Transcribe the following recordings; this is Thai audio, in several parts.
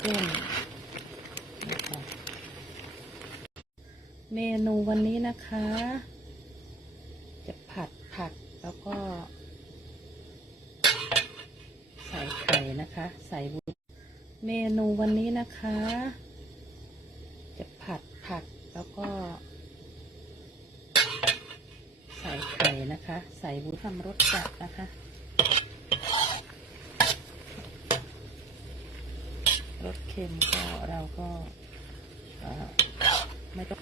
เส้นเมนูวันนี้นะคะ จะผัดผักแล้วก็ ใส่ไข่นะคะ ใส่วุ้นเมนูวันนี้นะคะ จะผัดผักแล้วก็ ใส่ไข่นะคะ ใส่วุ้นทำรสจัดนะคะ สเค็มก็เราก็ไม่ต้อง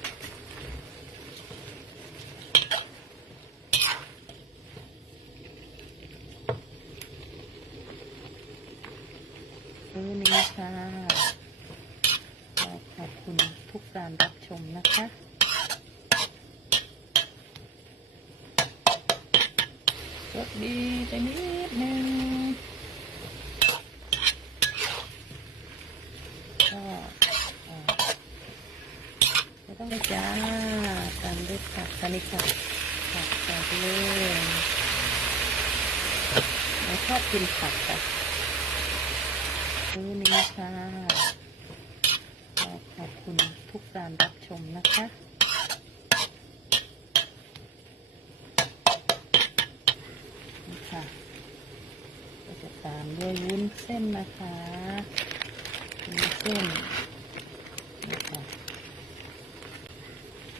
มื้อนี้ค่ะขอขอบคุณทุกการรับชมนะคะรสดีไปนิดนึงก็เอ่อไม่ต้องไปจ้าตามันนี่ค่ะผักใส่ไปเลยเราชอบกินผักค่ะมื้อนี้ค่ะขอขอบคุณทุกการรับชมนะคะนี่ค่ะก็จะตามด้วยวุ้นเส้นนะคะวุ้นเส้นนี่ค่ะ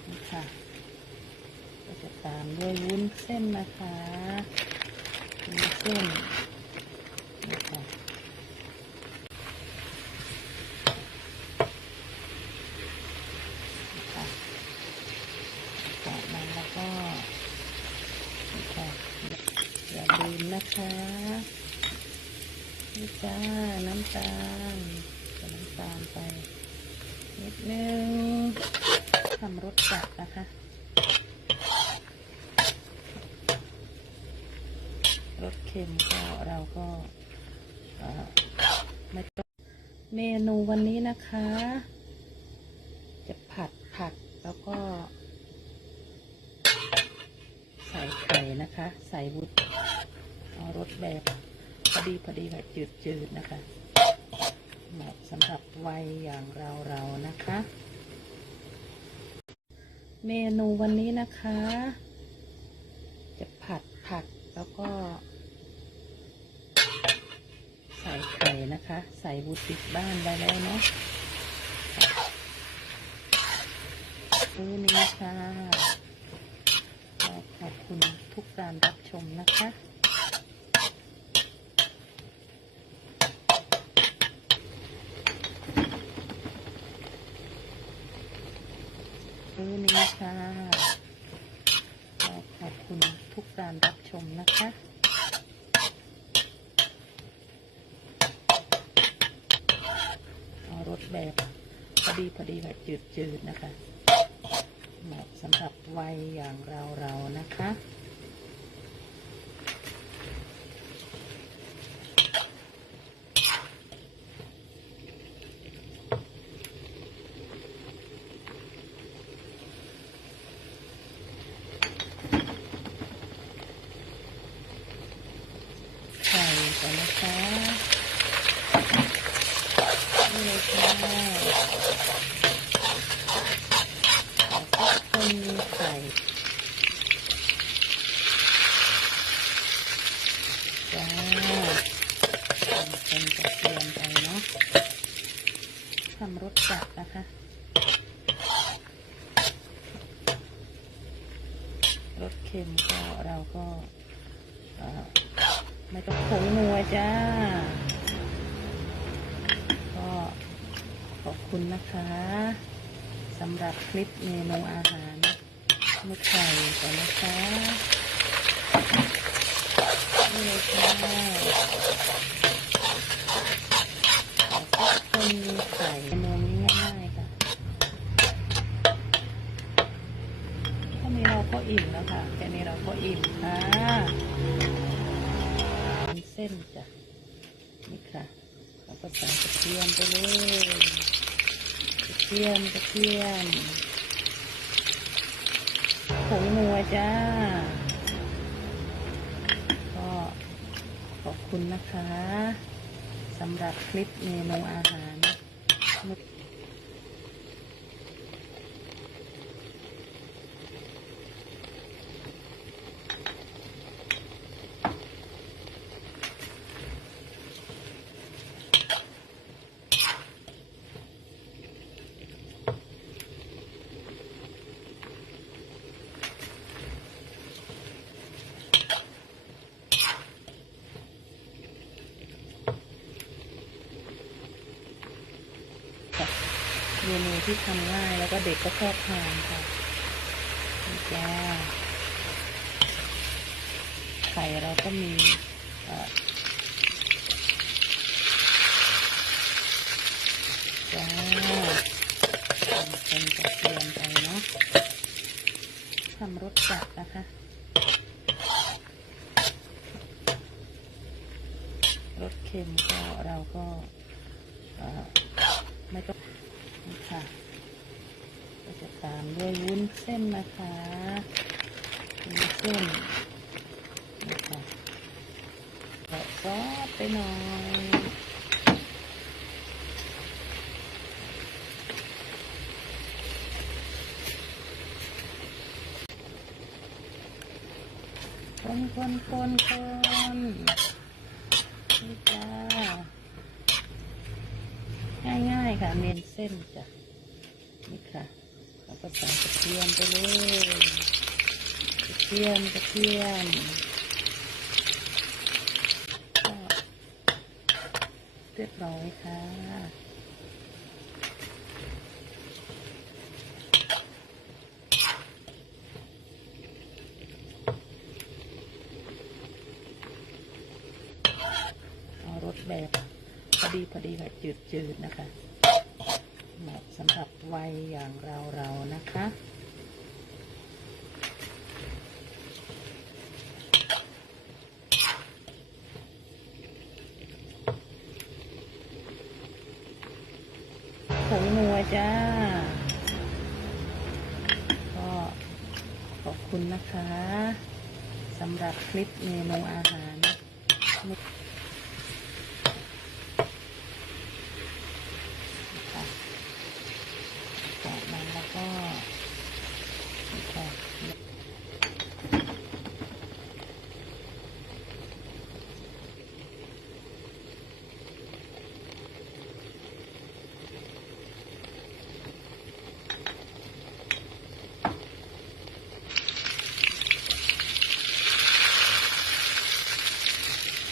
นี่ค่ะ ก็จะตามด้วยวุ้นเส้นนะคะวุ้นเส้นนี่ค่ะค่ะจากนั้นแล้วก็นี่ค่ะอย่าลืมนะคะนี่จ้าน้ำตาลใส่น้ำตาลไปนิดนึงทำรสจัดนะคะ รสเค็มก็เราก็เอ่อไม่ต้องเมนูวันนี้นะคะ จะผัดผักแล้วก็ ใส่ไข่นะคะ ใส่วุ้นเอารสแบบพอดีพอดีแบบจืดๆนะคะเหมาะสำหรับวัยอย่างเราเรานะคะ เมนูวันนี้นะคะ จะผัดผักแล้วก็ ส่ไข่นะคะ ใส่บุติกบ้านได้แล้วเนาะมื้อนี้ค่ะขอบคุณทุกการรับชมนะคะ มื้อนี้ค่ะขอขอบคุณทุกการรับชมนะคะ เอารสแบบพอ ดีพอดีแบบจืดๆนะคะเหมาะสำหรับวัยอย่างเราเราๆนะคะ ไข่ก่อนนะคะนี่เลยค่ะขอบคุณไข่จ้าเป็นกระเทียมไปเนาะทำรสจัดนะคะ รสเค็มก็เราก็ไม่ต้องผงนัวจ้า ก็ขอบคุณนะคะสำหรับคลิปเมนูอาหารลูกไข่ก่อนนะคะนี่เลยค่ะามไปเลยกระเทียมกระเทียมผงนัวจ้า ก็ขอบคุณนะคะสำหรับคลิปเมนูอาหาร ค่ะ เมนูที่ทำง่ายแล้วก็เด็กก็ชอบทานค่ะนี่จ้าไข่เราก็มีอ่อจ้าเป็นกระเทียมไปเนาะทำรสจัดนะคะรสเค็มก็เราก็อ่อไม่ต้อง ค่ะก็จะตามด้วยวุ้นเส้นนะคะวุ้นเส้นนี่ค่ะใส่ซอสไปหน่อยคนคนคนคนนี่จ้า ง่ายๆค่ะ เมนเส้นจ้ะนี่ค่ะเราก็ใส่กระเทียมไปเลยกระเทียมกระเทียมก็เรียบร้อยค่ะ เอารสแบบ พอดีพอดีค่ะจืดๆนะคะเหมาะสำหรับวัยอย่างเราเราๆนะคะผงนัวจ้า ก็ขอบคุณนะคะสำหรับคลิปเมนูอาหาร ค่ะจากนั้นแล้วก็นี่ค่ะ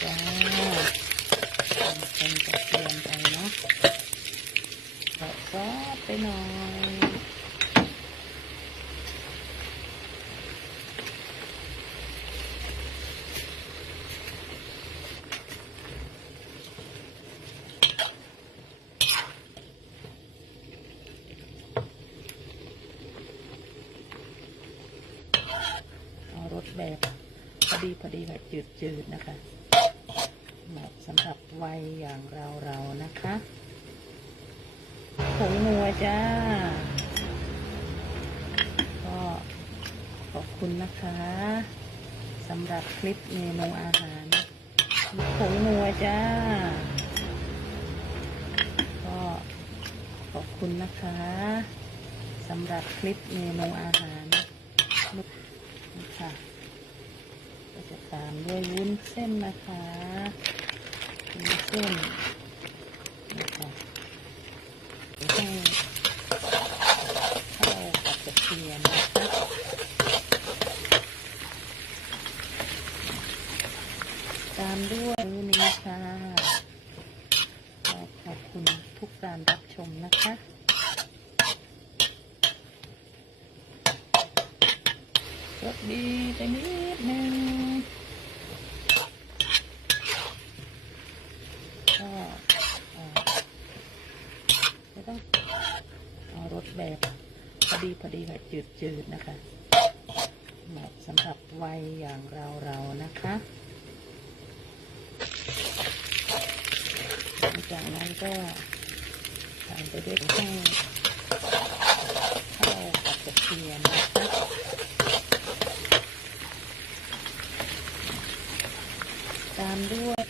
จ้า เป็นกระเทียมไปเนาะใส่ซอสไปหน่อยรสแบบพอดีพอดีค่ะจืดๆนะคะ สำหรับวัยอย่างเราเรานะคะผงนัวจ้า ก็ขอบคุณนะคะสำหรับคลิปเมนูอาหารผงนัวจ้า ก็ขอบคุณนะคะสำหรับคลิปเมนูอาหารนี่ค่ะก็จะตามด้วยวุ้นเส้นนะคะ วุ้นเส้นนี่ค่ะให้เข้ากับกระเทียมนะคะตามด้วยนี้ค่ะขอขอบคุณทุกการรับชมนะคะรสดีไปนิดนึงก็เอ่อ ไม่ต้องเอารส แบบพอดีพอดีค่ะจืดๆนะคะเหมาะสำหรับวัยอย่างเราเรานะคะจากนั้นก็ตามไปด้วยให้เข้ากับกระเทียมนะคะตามด้วย